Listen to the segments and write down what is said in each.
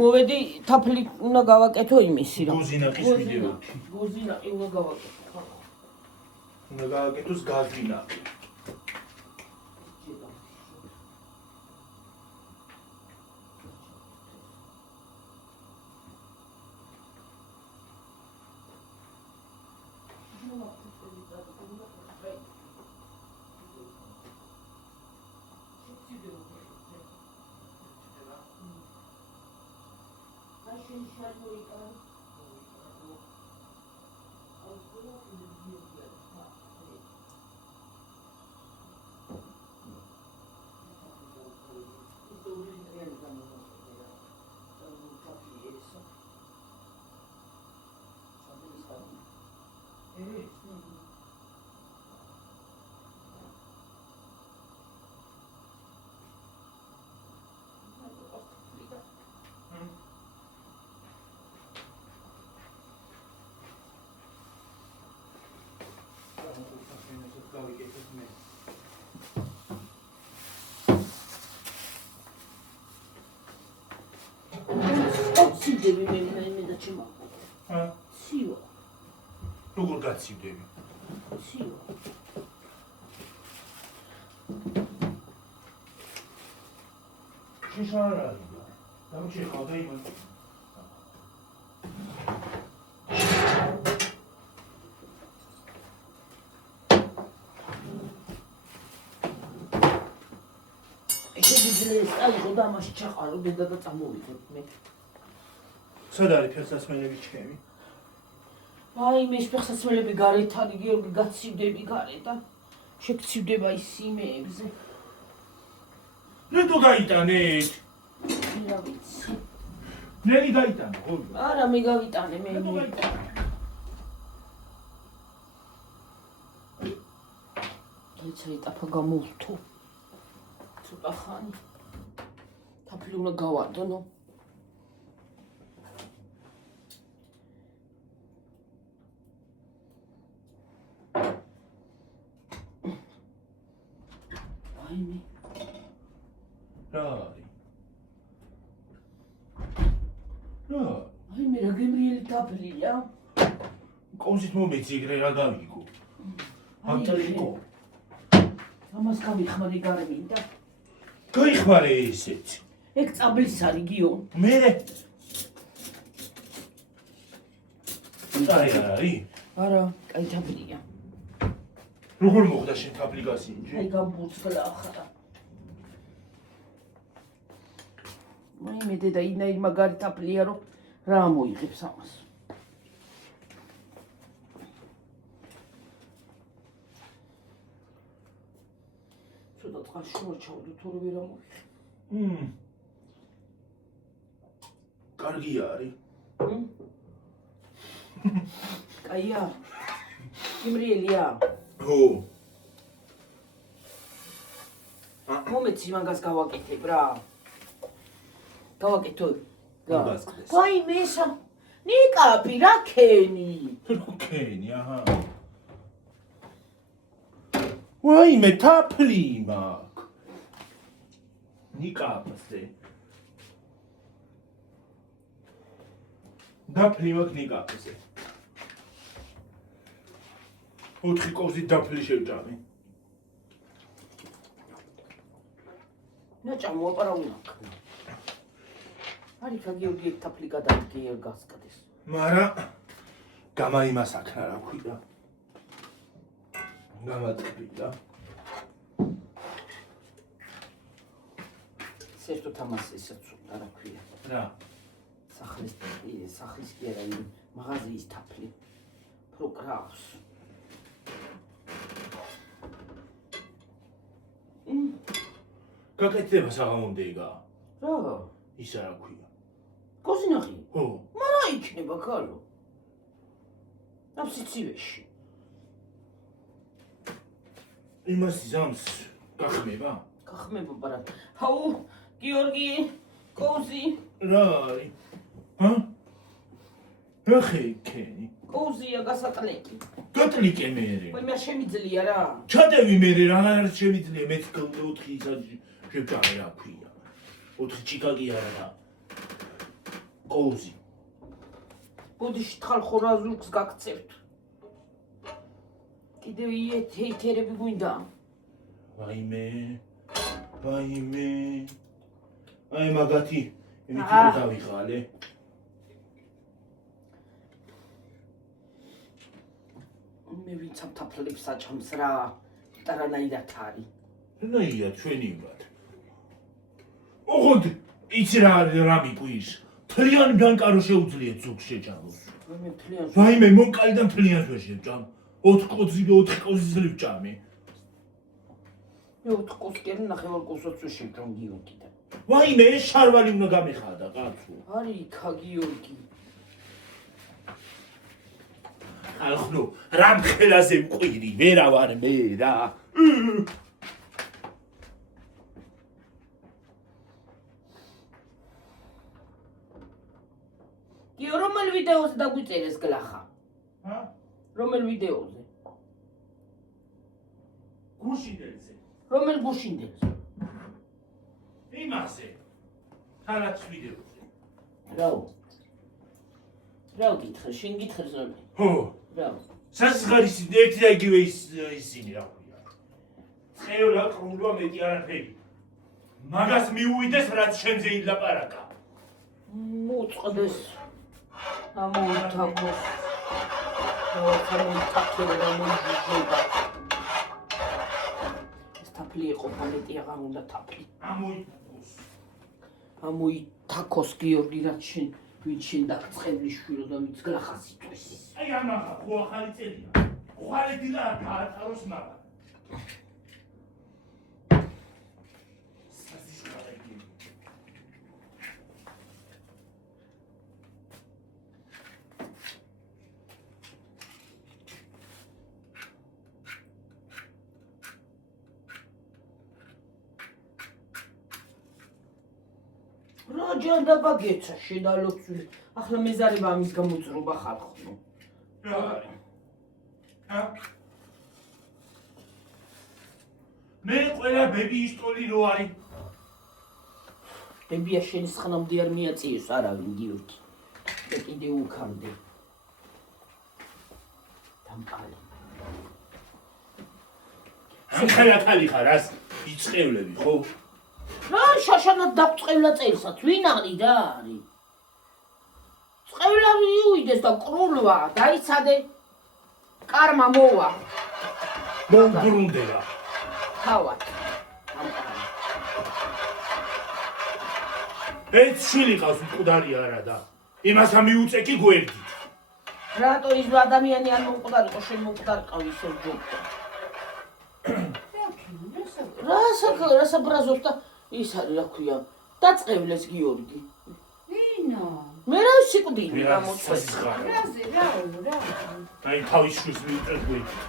მოვედი თაფლი უნდა გავაკეთო იმისი რა. გოზინაყის ვიდეოთი. გოზინაყი უნდა გავაკეთო. უნდა გავაკეთოს გაზინაყი. სიდები მე და ჩემო. სიო. როგორ გაცივდები? სიო. შეშარალი. დამჩეხავდა იმან. შეგვიძლია აიღო და ამაში ჩაყარო დედა და წამოვიდეთ მე. სად არის ფეხსაცმელები ჩემი? აი მე ფეხსაცმელები გარეთ არის გიორგი გაცივდები გარეთ და შეგცივდება ის იმეებზე. ნეტო გაიტანეთ. რა ვიცი. ნელი გაიტანა, ხო? არა მე გავიტანე მე. ნეტო გაიტანა. ეცე ეტაფა გამოვთო. ცოტა ხანი. თაფლი უნდა გავარდნო. აიმე. რა არის? რა? აიმე რა გემრიელი თაფლია. კომზით მომეცი ეგრე რა გავიგო. ანტალიკო. ამას გამიხმარი გარმინდა. გაიხმარე ისეთ. ეგ წაბლის არის გიო. მე წარი არ არის? არა, კაი თაფლია. როგორ მოხდა შენ თაფლი გასინჯი? აი გამბურცგლა ახლა. მე დედა ინაირ მაგარი თაფლია რომ რა მოიღებს ამას. ცოტა წყალში მოჩავდი თუ ვერ ამოიღე. კარგი არის. კაია. იმრიელია. ხო. მომეცი მაგას გავაკეთებ რა. გავაკეთო. გასკდეს. აი მესა. ნიკაპი რა ქენი. როკენი, აჰა. ვაი მე თაფლი მაქვს. ნიკაპზე. დაფლი მაქვს ნიკაპზე. 4 კოვზი დაფლი შევჭამი. ნაჭამო აპარაუნა. არის გიორგი ეგ თაფლი გადაგიერ გასკდეს. მარა გამაიმასაქნა რა ქვია. გამატკბიდა. საერთოდ ამას ისაც რა ქვია. რა? სახლის კი არა იმ მაღაზიის თაფლი. პროკრავს. გაკეთდება საღამომდეიგა. რა? ისა რა ქვია. გოზინახი? ხო. მარა იქნება ქალო. აფსიცივეში. იმას ზამს გახმება? გახმება ბარა. ჰაუ, გიორგი, კოზი. რა არის? ჰა? რა ხეიქენი? კოზია გასატლეკი. გატლიკე მერე. ვაი მე შემიძლია რა. ჩადევი მერე რა შემიძლია მეც 4 ისა შევჭამე რა ქვია. 4 ჭიკაკი არა და. ყოუზი. ბოდიში თხალ ხორა ზურგს გაქცევთ. კიდევ ეთერები გვინდა. ვაიმე. აი მაგათი იმით დავიღალე. მე ვინც ამ თაფლებს აჭამს რა. ტარანაირად არის. ნაია ჩვენი ვარ. ოღონდ იცი რა მიყვის. თლიანი ბანკარო შეუძლიათ ზოგ შეჭამოს. მე თლიან. ვაიმე მონკალიდან თლიანს ვერ შეჭამ. 4 კოზის ძლივ ჭამე. მე 4 კოსკერი ნახევარ კოსოც ვერ შეჭამ გიორგიდან. ვაიმე შარვალი უნდა გამეხადა კაცო. არის იქა გიორგი. ახნო რამ ხელაზე მყვირი ვერა ვარ მე რა. გიო რომელ ვიდეოზე დაგვიწერეს გლახა? რომელ ვიდეოზე? გუშინდელზე. რომელ გუშინდელზე? იმასე. თანაც ვიდეოზე. რა გითხარ, შენ გითხარ ზომი? ხო. რა? საზღარის ერთი და იგივე ისინი რა ქვია. წევრა ყრუნვა მეტი არაფერი. მაგას მიუვიდეს რაც შენზე ილაპარაკა. მოწყდეს. ამოითაქოს. ამოითაქება. ეს თაფლი იყო მეტი აღარ უნდა თაფლი. ამოითაქოს გიორგი რაც შენ ვით შენ დაგწყებლის შვილო და ვიც გლახას იტყვის. აი ამახა ხო ახალი წელია. ხვალე დილა გაატაროს მაგა. რაჯანდაბა გეცა შედალოცული. ახლა მეზარება ამის გამოწრობა ხალხო. რა არის? მე ყველა ბებიის ტოლი რო არის. ბებია შენის ხანამდე არ მიაწიეს არავინ გიორგი. და კიდე უკამდე. დამყალე. ახლა ხალი ხარ ას იწევლები ხო? რა შაშანად დაგწყევლა წელსაც ვინ არის რა არის? წევლა მიუიდეს და ყრულვა დაიცადე. კარმა მოვა. მოგბრუნდება. თავად. ეს შვილი ყავს მკვდარი არა და იმას ამიუწე კი გვერდით. რატო ის ადამიანი არ მომკვდარიყო შენ მომკვდარიყავ ისე ჯობდა. რა საბრაზობს და ის არის რა ქვია დაწყევლეს გიორგი. ვინა? მე რა სიკვდილი გამოწეს. რა? აი თავის შვილს მიუწევ გვერდით.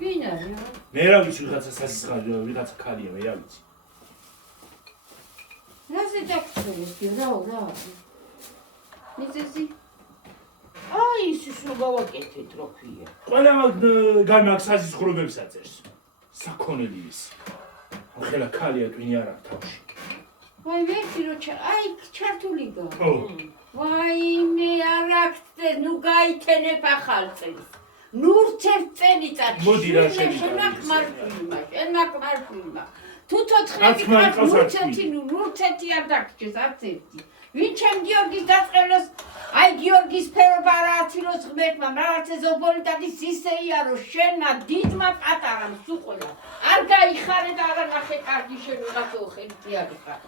ვინ არის? მე რა ვიცი ვიღაცა სასიხარო ვიღაცა ქალია მე რა ვიცი. რაზე დაგწევეს რა? მიწესი? აი ის რო გავაკეთეთ რო ქვია. ყველა გამაქ საზისხრობებს აწერს. საქონელი ის. ახლა ქალია twini არა თავში. ვაი ვერტი რო აი ჩართული გა. ხო. ვაიმე არ აქცე ნუ გაითენებ ახალ წელს. ნურცებ წელიწადში. მოდი რა შევიდა. შენაკმარფილმა. თუ ცოცხლები ნურცეთი ნურცეთი არ დაგჭირს არც ერთი. ვინ ჩემ გიორგის დაწყევლას აი გიორგის ფერობა რა აცილოს ღმერთმა რაღაც ზოპოლიტადის ისეია რომ შენა დიდმა პატარამ სუყოლა არ გაიხარე და არა ნახე კარგი შენ რაღაცო ხელით აღიხარ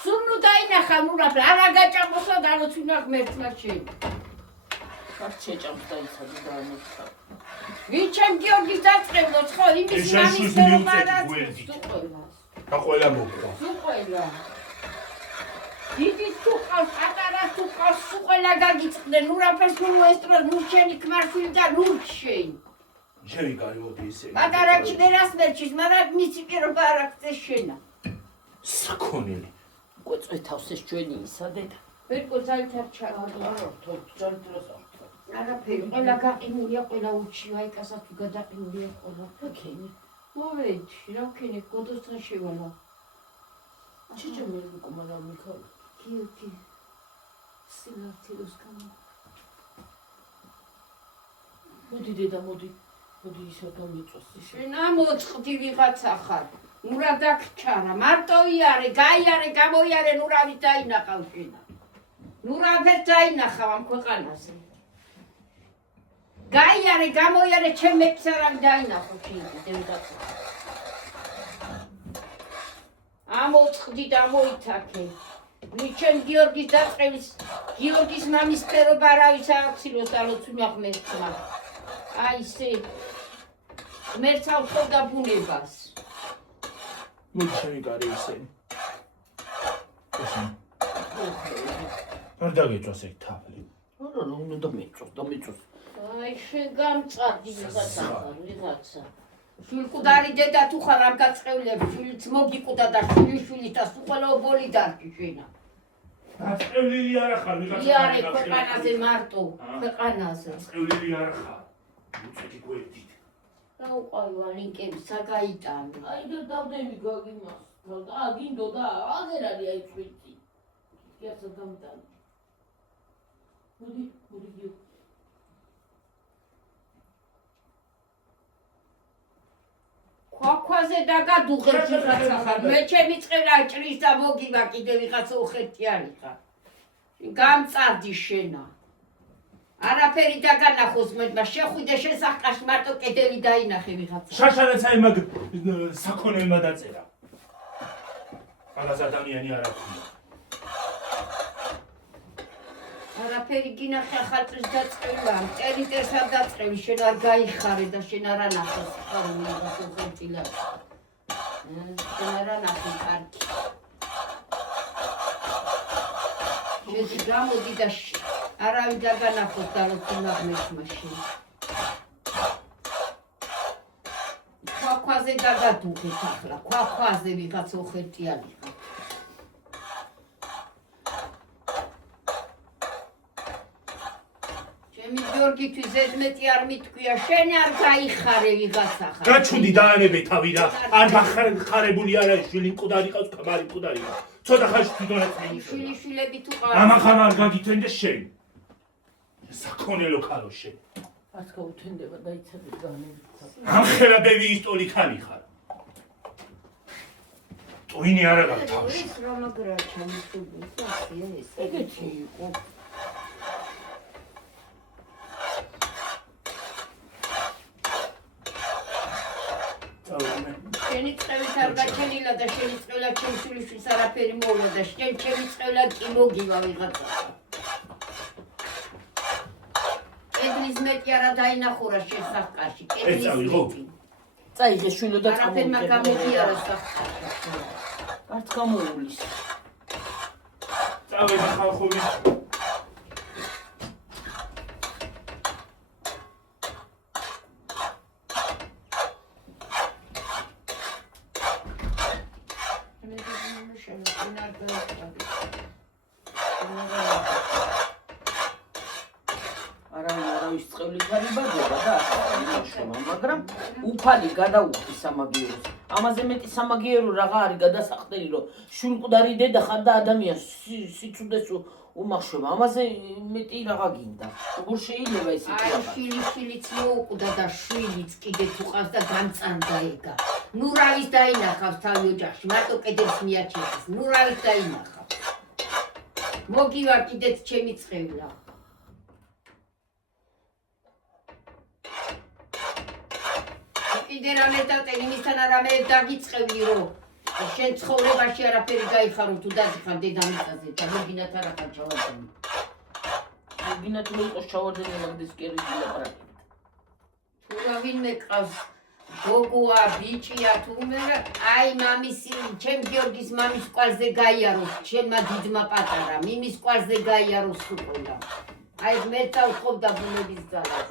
სულ ნუ დაინახა ნუ რა გაჭამოსა და როცინა ღმერთმა შენ არ შეჭამს და იცადი და ამოხარ ვინ ჩემ გიორგის დაწყევლოს ხო იმის მამის ფერობა რა სუყოლა და ყველა მოკვა სუყოლა დიდი სუყავს, პატარა სუყავს, სუყელა გაგიწყდნენ, ნუ რაფერს ნუ ესტროს, ნუ შენი ქმარხვილი და ნუ შენ. შევი გაიმოდი ისე. პატარა ჩიდერას მერჩის, მაგრამ მისი პირობა არ აქცეს შენა. საქონელი. ყვეწვეთავს ეს ჩვენი ისა დედა. ვერკო ძალით არ ჩააგდა. თორ ძალით რას აღწევ. არაფერი, ყველა გაყინულია, ყველა უჩივა, იკასაც თუ გადაყინულია ყველა. ქენი. მოვედი, რა ქენი, გოდოსთან შევალა. ჩიჩა მე გკომალა მიქალა. გიორგი. სილათილოს გამა. მოდი დედა, მოდი ისე გამიწვას ისე. შენ ამოწყდი ვიღაცა ხარ. ნურა დაგჩარა, მარტო იარე, გაიარე, გამოიარე, ნურავის დაინახავ შენ. ნურავის დაინახავ ამ ქვეყანაზე. გაიარე, გამოიარე, ჩემ მეცარამ დაინახო შენ ვიღაცა. ამოწყდი და მოითაქე. ნიჩენ გიორგის დაწყევის, გიორგის მამის სპერობა არავის აღცილოს ალოცუნა ღმერთმა. აი ისე ღმერთს ავთხოვდა ბუნებას. მოდი შევიკარე ისინი. არ დაგეჭვას ეგ თაფლი. არა, უნდა მეწოს. აი შენ გამწარდი ვიღაცა. შვილკუდარი დედა თუ ხარ ამ გაწყევლებს, შვილიც მოგიკუდა და შვილიშვილის და სულ ობოლი დარჩი შენა. დაწყევლილი არა ხარ ვიღაცა. იარე ქვეყანაზე მარტო, ქვეყანაზე. დაწყევლილი არა ხარ. უცეთი გვერდით. დაუყავი ვალინკები საგაიტანო. აი და დავდები გაგიმას. გინდოდა, აღერ არის აი წვიტი. კეცა დამტანი. მოდი გიო. ქვაქვაზე დაგადუღებ ვიღაცა ხარ. მე ჩემი წყევრა ჭრის და მოგივა კიდე ვიღაცა უხერხიანი ხარ. გამწარდი შენა. არაფერი დაგანახოს მე შეხვიდე შენ სახკაში მარტო კედელი დაინახე ვიღაცა. შაშანაც აი მაგ საქონელმა დაწერა. მაგას ადამიანი არ აქვს. არაფერი გინახე ხალხის დაწყევა, ტერიტორიას დაწყევი შენ არ გაიხარე და შენ არ ანახეს ხარ ვიღაცა ხეთილა. შენ არ ანახე კარგი. შედი გამოდი და არავინ დაგანახოს და როცა ღმერთმა შენ. ქვაქვაზე დაგადუღეთ ახლა, ქვაქვაზე ვიღაცა უხერხიანი ხარ. ჩემი გიორგითვის ზედმეტი არ მიტყვია, შენ არ გაიხარე ვიღაცა ხარ. გაჩუნდი დაანებე თავი რა. არ გახარებული არა შვილი მკვდარი ყავს, კაბარი მკვდარი. ცოტა ხანში თვითონაც მიიშვა. შვილიშვილები თუ ყავს. ამახან არ გაგითენდე შენ. საქონელო ქარო შენ. ას გაუთენდება და იცადეთ განებით. ამხელა ბევი ისტორიკალი ხარ. ტვინი არა გათავში. ეს რა მაგრა ჩემი სუბინსია ეს. ეგეთი იყო. შენი წევით არ გაჩენილა და შენი წევლა ჩემ შვილიშვილს არაფერი მოვლა და შენ ჩემი წევლა კი მოგივა ვიღაცა. კედლის მეტი არა დაინახურა შენ სახკარში, კედლის მეტი. წაიღე შვილო და არაფერმა გამოგიარა სახკარში. არც გამოუვლის. წავედა ხალხური. არავის წყევლის განიბადება და ახლა მაგრამ უფალი გადაუხდი სამაგიეროს. ამაზე მეტი სამაგიერო რაღა არის გადასახდელი, რომ შულყდარი დედა ხარ და ადამიანს სიცუდეს უმახშობა. ამაზე მეტი რაღა გინდა. როგორ შეიძლება ეს აი შვილიშვილიც მოუკვდა და შვილიც კიდე თუ ყავს და გამწანდა ეგა. ნურავის დაინახავს თავი ოჯახში, მარტო კედელს მიაჩენს. ნურავის დაინახავს. მოგივა კიდეც ჩემი წევლა. კიდე რამე დატენი მისთან არამე დაგიწყევი რომ შენ ცხოვრებაში არაფერი გაიხარო თუ დაგიხარ დედამიწაზე და მოგინათ არა ხარ ჩავარდენი. მოგინათ რომ იყოს ჩავარდენი მაგდეს კი არის ლაპარაკი. თუ რა ვინმე ყავს გოგოა, ბიჭია თუ მე აი მამისი, ჩემ გიორგის მამის ყვალზე გაიაროს, ჩემმა დიდმა პატარა, მიმის ყვალზე გაიაროს სუყოდა. აი მე წავხობდა ბუნების ძალას.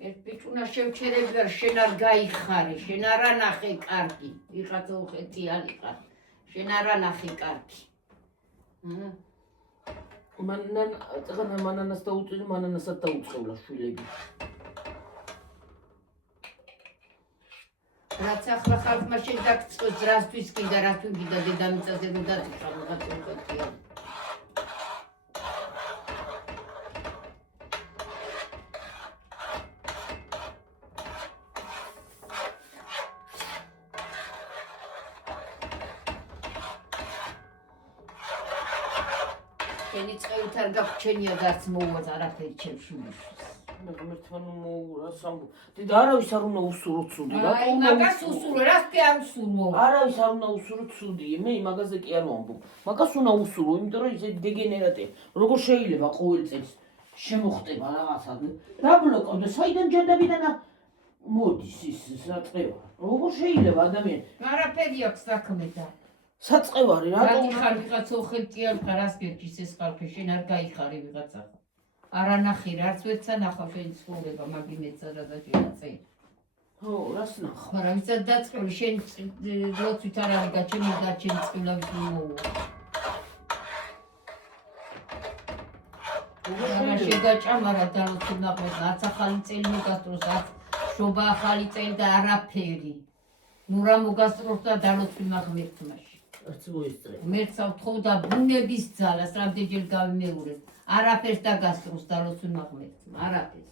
ეს ბიჭუნა შევჩერებია, შენ არ გაიხარე, შენ არ ანახე კარგი, ვიღაცა უხეთიანი ხარ, შენ არ ანახე კარგი. მანანას დაუწევი, მანანასაც დაუწყევლა შვილები. რაც ახლა ხალხმა შეგაქცევს რასთვის კი და რასთვის კი და დედამიწაზე გადაიწვა რაღაცა. შენი წევით არ გაგვჩენია დაც მოუვაც არაფერი ჩემს შვილიშვილს. მეგმერთმან მოურასამ დედა არავის არ უნდა უსურო ცუდი აი მაგას უსურო რას კი არ უსურო არავის არ უნდა უსურო ცუდი მე მაგაზე კი არ ვამბობ მაგას უნდა უსურო იმიტომ რომ ისე დეგენერატია როგორ შეიძლება ყოველ წელს შემოხტება რაღაცა დაბლოკო და საიდან ჯანდაბიდან მოდის ის საწყევა როგორ შეიძლება ადამიანი არაფერი აქვს საქმე და საწყევარი რატომ ხარ ვიღაცა ოხელტიან ხარას გერჩის ეს ხალხი შენ არ გაიხარი ვიღაცა არანახი რაც ვერცა ნახავ შენი ცხოვრება მაგი მეცადა და შეაწე ხო რას ნახავ მაგრამ ვისაც დაწყული შენ ლოცვით არ არის გაჩენილი და ჩემი წყვილავის მოუვა რა შეგაჭამარა და ლოცვით ნახავ არც ახალი წელი მოგასწროს არც შობა ახალი წელი და არაფერი ნუ რა მოგასწროს და დალოცვით ნახმერთმაში არც მოისწრე მერცავ თხოვ და ბუნების ძალას რამდენჯერ გავიმეორებ არაფერს და გასწროს დალოცვით ნახმერთმა არაფერს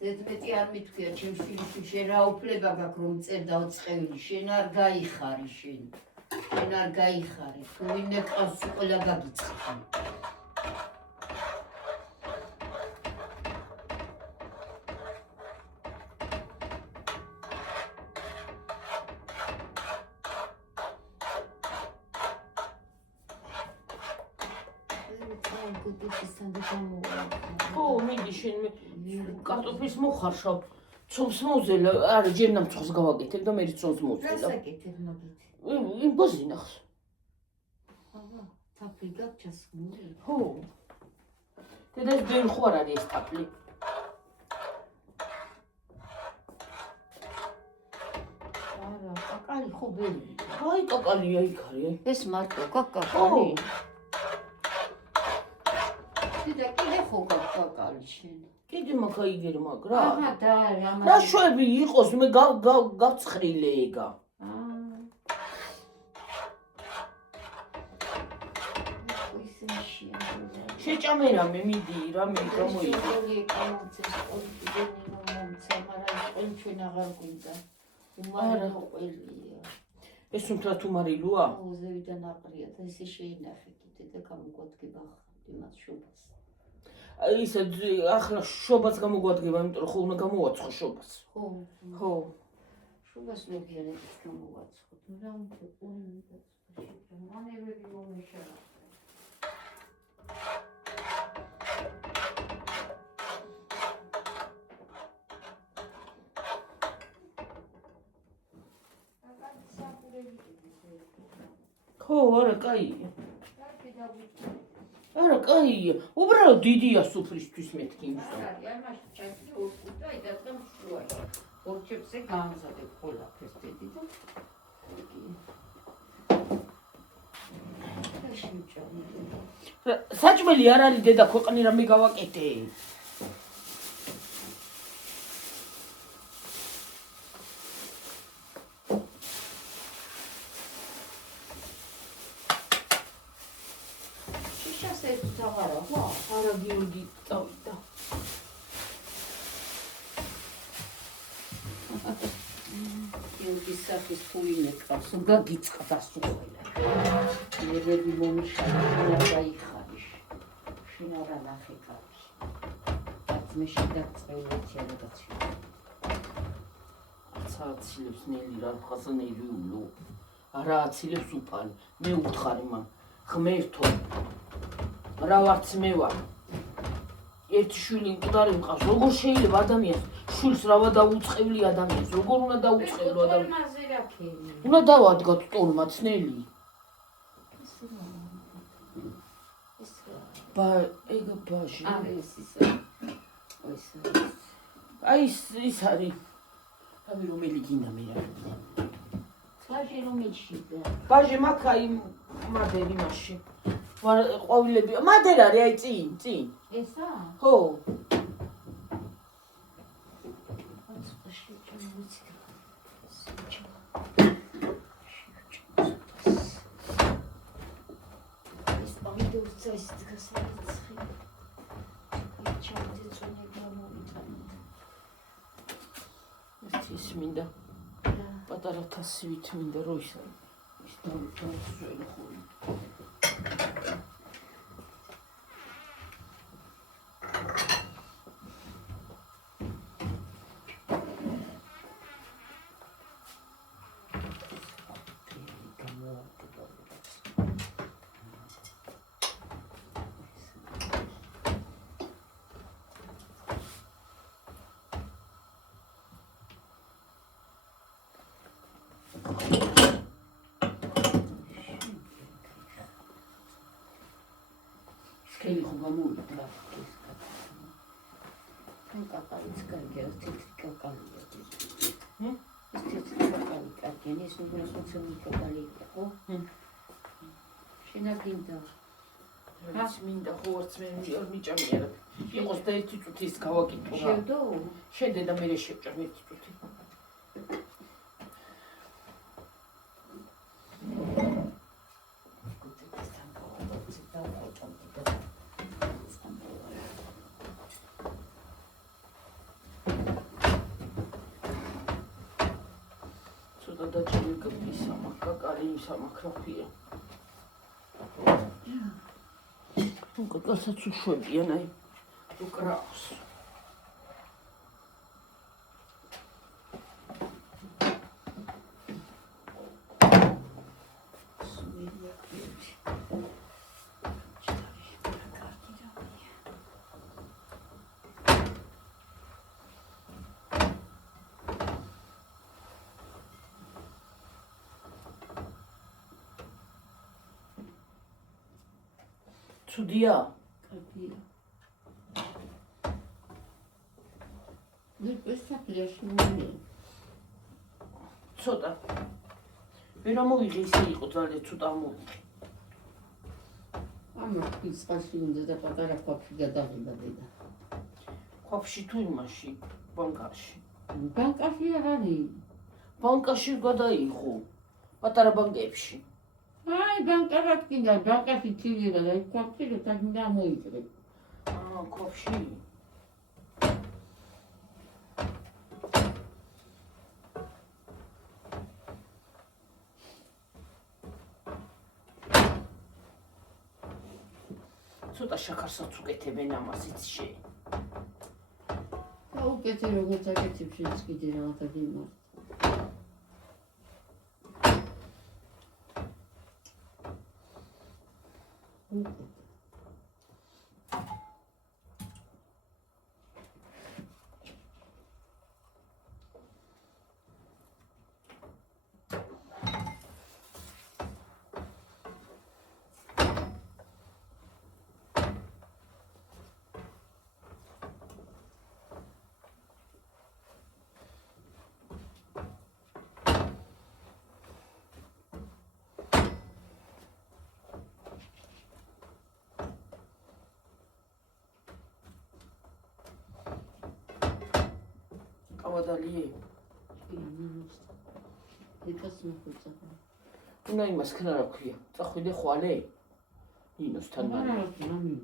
ზედმეტი არ მithქვია ჩემს შვილიშვილ შენ რა უფლება გაქვს რომ წერდაო წყევილი შენ არ გაიხარი შენ არ გაიხარი თუ ვინმე ყავს ყველა გაგიწყდა ხო მიდი შენ მე კარტოფილს მოხარშავ ცომს მოვზელა არა ჯერ ნამცხოს გავაკეთებ და მე ცომს მოვზელა გასაკეთებ მაგით იმ ბოზინახს აბა თაფლი გაჩას ხო დედას ბევრი ხო არ არის ეს თაფლი არა კაკალი ხო ბევრი აი კაკალია იქ არის ეს მარტო კაკალი და კიდე ხო გაკალი შენ კიდე მაგაიგერ მაგრა აჰა და რა შვები იყოს მე გავცხრილე ეგა შეჭამე რამე მიდი რამე გამოიდი ჩვენ აღარ გვინდა უმარი ყველია ეს უმთრად უმარილოა ზევიდან აყრია და ესე შეინახე კიდე და გამოგვადგება იმას შობას ისე ახლა შობაც გამოგვადგება იმიტომ რომ ხო უნდა გამოვაცხო შობას ხო შობას მოგიერებს გამოვაცხო რა უნდა მანევრები მომეშალა ხო არა კაია არა კაია უბრალოდ დიდია სუფრისთვის მეთქი იმის ორჩებზე გამზადებ ყველაფერს დედი და საჭმელი არ არის დედა ქვეყნი რამე გავაკეთე არა გიორგი წავიდა გიორგის სახის ფულინე ყავს გაგიწყდა სულ მერები მომიშალა რა გაიხარი შენ არა ნახე კაცი რაც მე შეგაწევით რაღაცა აცილებს ნელი რა ხაზნელი ულო არა აცილებს უფალი მე უთხარი მან ღმერთო რა ვარც მე ვარ ერთი შვილი მკვდარი მყავს როგორ შეიძლება ადამიანს შვილს რავა დაუწყებლი ადამიანს როგორ უნდა დაუწყებლო ადამიანს უნდა დავადგათ ტოლმაც ნელი ეგ ბაჟი აი ის არის რავი რომელი გინდა მე რა ბაჟი რომელშია ბაჟი მაქა იმ მადერი მასში ყვავილები მადერ არის აი წინ ესა ხო უცა ის გასაიცხი. ჩავდი წონი გამოვიტანე. ეს მინდა პატარა თასივით მინდა რო ის დავწველი ხოლმე. სკელი ხო გამოვიდა ეს În capaliți carghe, ăsta e capalită. Hm? Ăsta e capalită carghe, nici nu vreau să țin capalită, ho? Și n-ar din da. რაც მინდა ხო არც მე არ მიჭამიერებ. იყოს და ერთი წუთის გავაკეთო რა. შევდო? შედე და მე შევჭამ ერთი წუთი. ცოტა დაჭირებული სამაკ, კაკალი სამაკროფია. კაკალსაც უშვებიან აი უკრავს. ცუდია? Carghe. Questa piace molto. ცოტა. ვერ ამოვიღე ისე იყო ძალიან ცოტა ამოვიღე. Am pispași unde de patara copii de da de da. ხვაფში თუ იმაში ბანკაში. Banca fiari. ბანკაში გადაიღო. პატარა ბანკებში. Ai, banca ratkinda, banca fitili da copii de da moitre. აა, ხვაფში. ცოტა შაქარსაც უკეთებენ ამას იცი. Au că te rog să te țipi de la ta din mort. ავადალიე. Это смехуется. უნდა იმას ქნა რა ქვია. წახვიდე ხვალე. ნინოსთან მალე. Мами.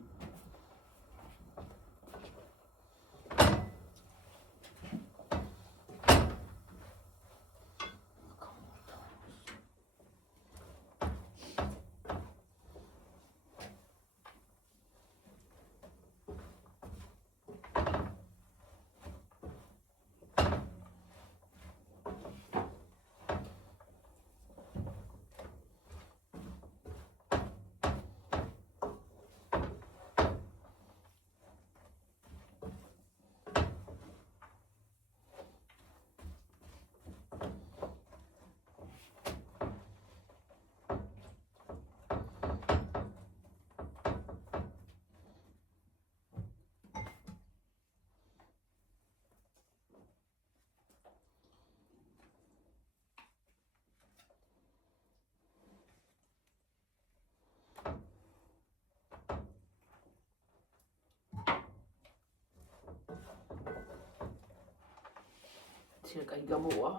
ცირა კაი გამოვა.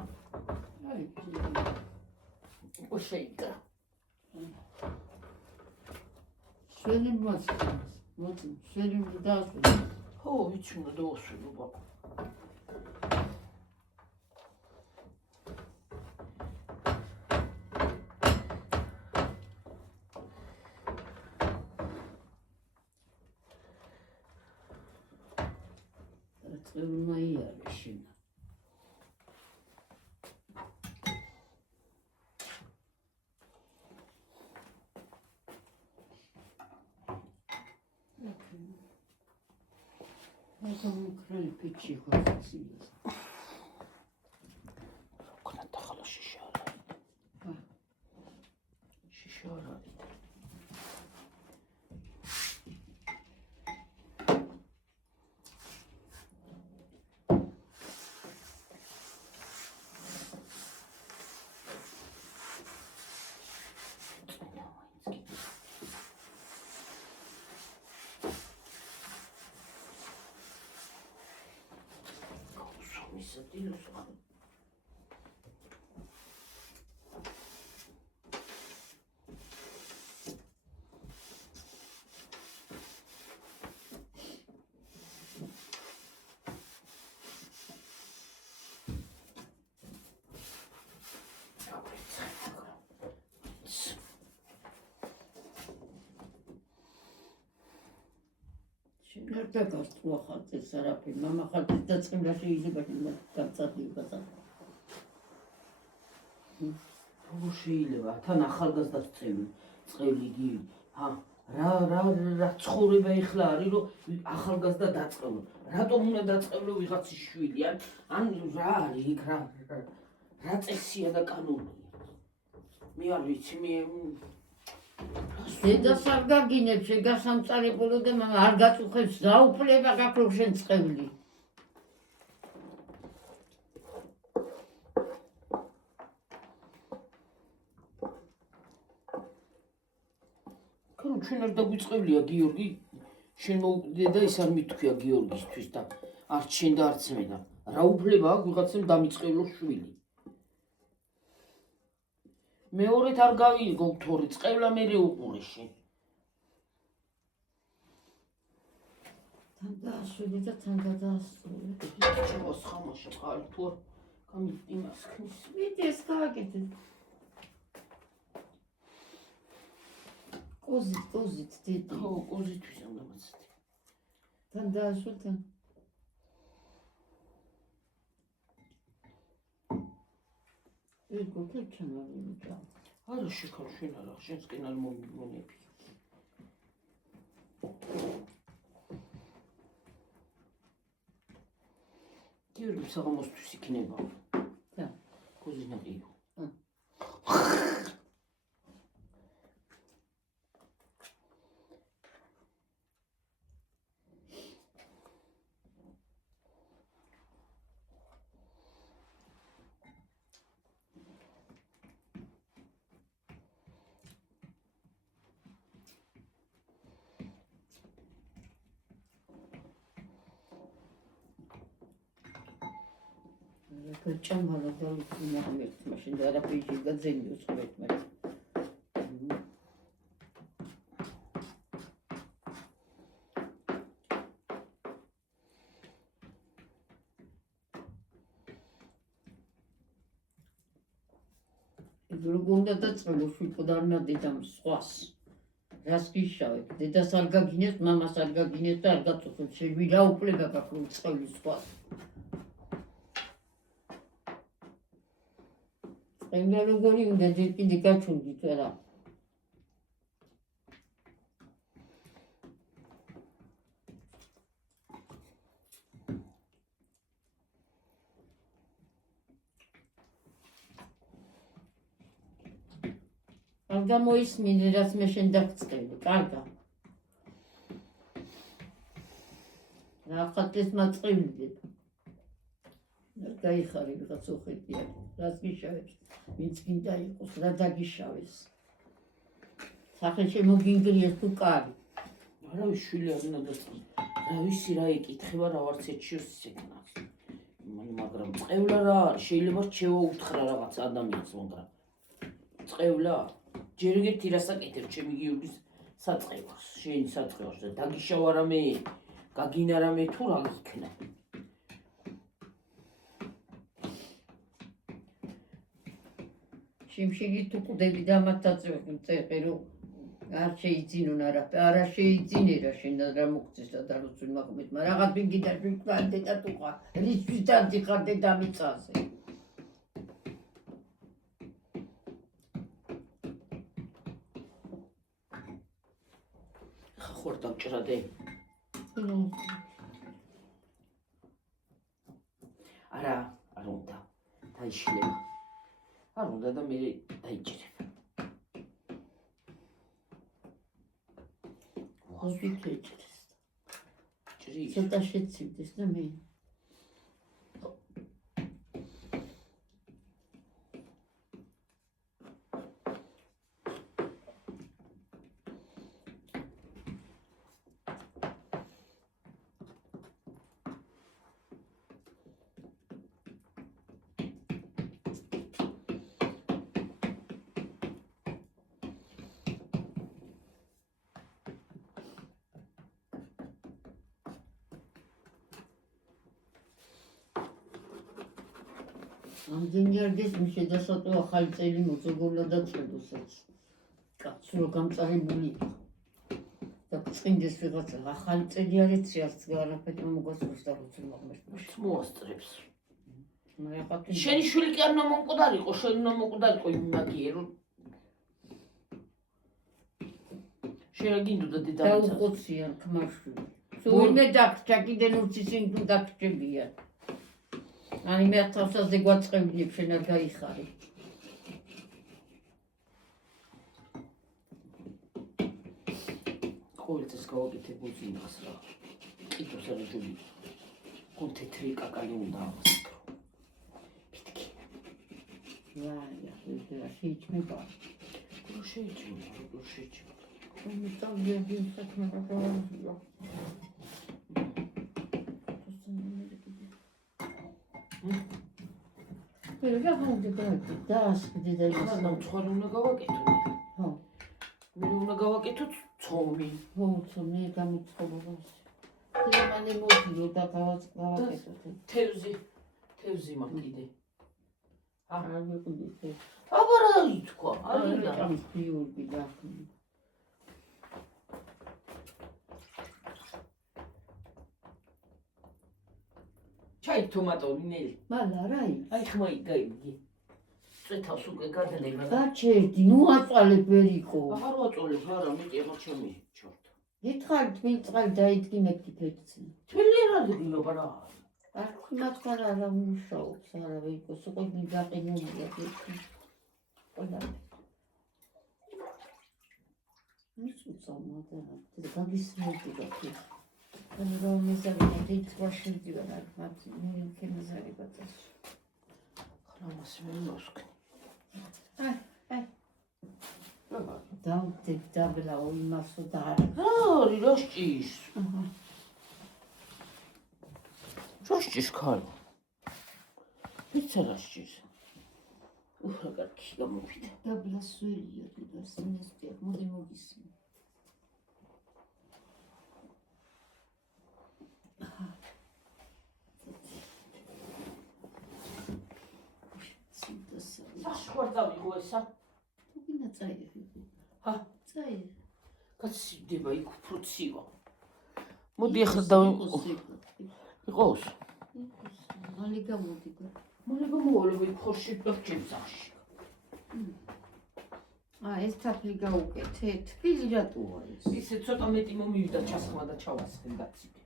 Ai, ო შეიკრა. შენი მოწ შენი დაასვენო ხო ვიცი უნდა დავასვენო ბაბა წევრმა იარე შენ Край печи хочется. Куда-то хорошо шарит. Шарит. Nerede gastro xalqı sarapi, mama xalqı da çıxımlaşı ilə başında qamçatıyıq da. როგორ შეიძლება თან ახალგაზრდას წევრი იგი რა ცხოვრება ეხლა არის რომ ახალგაზრდა დაწყევლო რატომ უნდა დაწყევლო ვიღაცის შვილი ან რა არის იქ რა წესია და კანონია მე არ ვიცი მე დედას არ გაგინებს შეგასამწარებლო და მამა არ გაწუხებს დაუფლება გაქრო შენ წევრი ჩვენ არ დაგვიწყევლია გიორგი შენ მოვკვდე და ის არ მithქვია გიორგისთვის და არც შენ და არც მე და რა უფლება აქვს ვიღაცამ დამიწყევლო შვილი მეორედ არ გავიგო თორე წევლა მერე უყურე შენ თან დაასვენე და თან გადაასწორე ჩებას ხამაშა ხალი თუ არ გამიტიმას ხნის მიდეს გააკეთე Kozit dedi. ხო კოზითვის უნდა მაცდე თან დაასვენე ეგ გქეჩანარია არა შეხარ შენ არა შენსკენ არ მომიგონები გიორგი საღამოსთვის იქნება და კოზინაყიო Ჭამალა და იმამერთ მაშინ და არაფერი გაძენიოს ხმეთმა. როგორ დაწყებო შვილკოდარნა დედამ სხვას. რას გიშავებ? დედას არ გაგინეს, მამას არ გაგინეს და არ გაწუხებ. შენ ვირა უფლება გაქვს წყევლის სხვას. Engel როგორი უნდა დიდი გაჩუნდით რა. არ გამოისმინე რაც მე შენ დაგწყევი, კარგა. რა ხატეს მაწყვილებ. გაიხარი ვიღაც უხეთია, რას გიშავებს, ვინც გინდა იყოს, რა დაგიშავეს. სახე შემოგინგრიეს თუ კარი. არავის შვილი არ უნდა დაწყოს. რა ვიცი რა ეკითხება რა ვარც ეჩიოს ისეკნას. მაგრამ წევლა რა არის, შეიძლება რჩევა უთხრა რაღაც ადამიანს, მაგრამ წევლა ჯერ ერთი რას აკეთებ ჩემი გიორგის საწყევას, შენ საწყევას და დაგიშავა რამე, გაგინა რამე თუ რა იქნა. Şimşeki tuqdები და მათ დაწევი რომ არ შეიძინონ არა შეიძინერა შენ რა მოგწეს და როცულ მაგმეთ რაღაც ბინგი და ვიკვანდე და თუყა რისთვის დადიხარდე დამიწაზე ხორ დავჭრადე არა არ უნდა დაიშლება არ უნდა და მე დაიჭირებ ვიქეჭრეს ჭრის ცოტა შეცივდეს და მე ამდენი არ გესმის შედასატო ახალი წელი მოწებულა და წედოსაც კაცს რო გამწარებული და წინდეს ვიღაცა ახალი წელი არ ეცი არც არაფერი მოგასწრებს და როცულ მაგმერტ მოასწრებს მაგათი შენი შვილი კი არ უნდა მომკვდარიყო შენ უნდა მომკვდარიყო იმაგიერო შეგინდოდა და დედამიწა უყოციან ქმარშვილი სულმე დაგჭა კიდე ნუცისინ თუ დაგჭებია Ani მე თავსაზე გვაწყევინებ შენ არ გაიხარე. ყოველთვის გავაკეთებ უძინავს რა. კიდოს არ ჯული. გულ თეთრი კაკალი უნდა ავასკრო. მითქი. Ja, შეიჭმება. რო შეიჭმება, რო შეიჭმება. მე თავი საქმე გავაძლო. რა გამდე და ასკდე და ის რა მწვარი უნდა გავაკეთო ხო მე უნდა გავაკეთო ცომი ხო ცომი გამიწყობობას მანე მოდიო და გავაკეთოთ თევზი მაქვს კიდე არა მეკუდით აბა რა ითქვა არიდა ამ ფიურგი დახმი ჩაი თომატური ნელი მალა რა ის აი ხმა იგაიგი წეთავს უკვე გადანება და გაჩერდი ნუ აწვალებ ვერ იყო აღარ ვაწოლებ არა მეტი აღარ ჩემი ჩორტ გითხარით მიწალ დაიდგი მეკიფეცი თვილი რა დგინობა რა არ ხმათხარ არა მუშაობს არა ვიყოს უკვე მიდაყენებულია გეთქი ყველა მის უცამადა და გაგისმენდი და ხი რომ მეზარია დიწყვა შევდივარ არ მათ ნიკე მეზარება წას ხრამას მე მოსკნი აი დავდებ დაბლა იმასო და არი როშჭის აჰა როშჭის ქალო ვიცარაშჭის უხა კარგი გამოვიდა დაბლა სულია და სინესტია მოდი მოგისმენ საშუალ დავიღო ესა თუ გინდა წაიღე ჰა წაიღე გაცივდება იქ უფრო ცივა მოდი ახლა დავიყოს მალე გამოდი მალე გამოვალებ იქ ხორში ბაქჩებს ახში ეს თაფლი გაუკეთე თბილი რატოა ეს ისე ცოტა მეტი მომივიდა ჩასხმა და ჩავასხენ გაცივე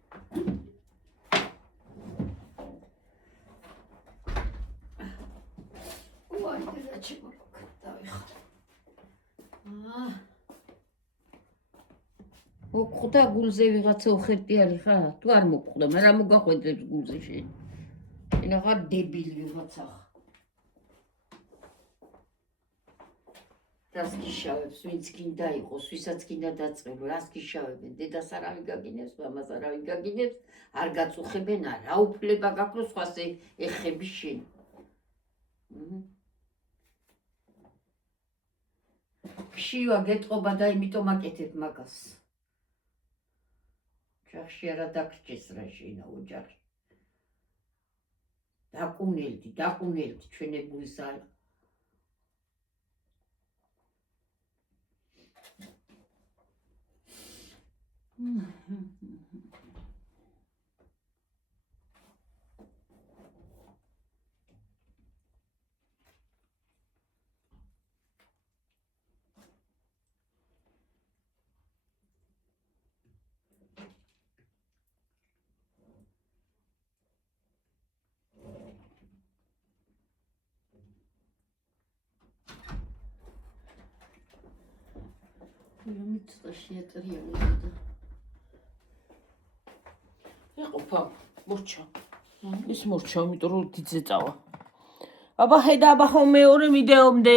ოქდა გულზე ვიღაცა უხერტიალი ხარ? თუ არ მოგხვდა, მე რა მოგახვედრებს გულზე შენ? შენ აღარ დებილი ვიღაცა ხარ. რას გიშავებს, ვინც გინდა იყოს, ვისაც გინდა დაწყებო, რას გიშავებენ? დედას არავინ გაგინებს, მამას არავინ გაგინებს, არ გაწუხებენ, რა უფლება გაქვს სხვას ეხები შენ. ფშივა გეტყობა და იმიტომ აკეთებ მაგას. ოჯახში არა დაგჭეს რა შეინა ოჯახი. დაყუნელდი ჩვენებული ზალი. მიწა შეეტრიალე და ეყოფა მორჩა ის მორჩა იმიტომ რომ დიდზე წავა აბა ხედა აბა ხომ მეორე ვიდეომდე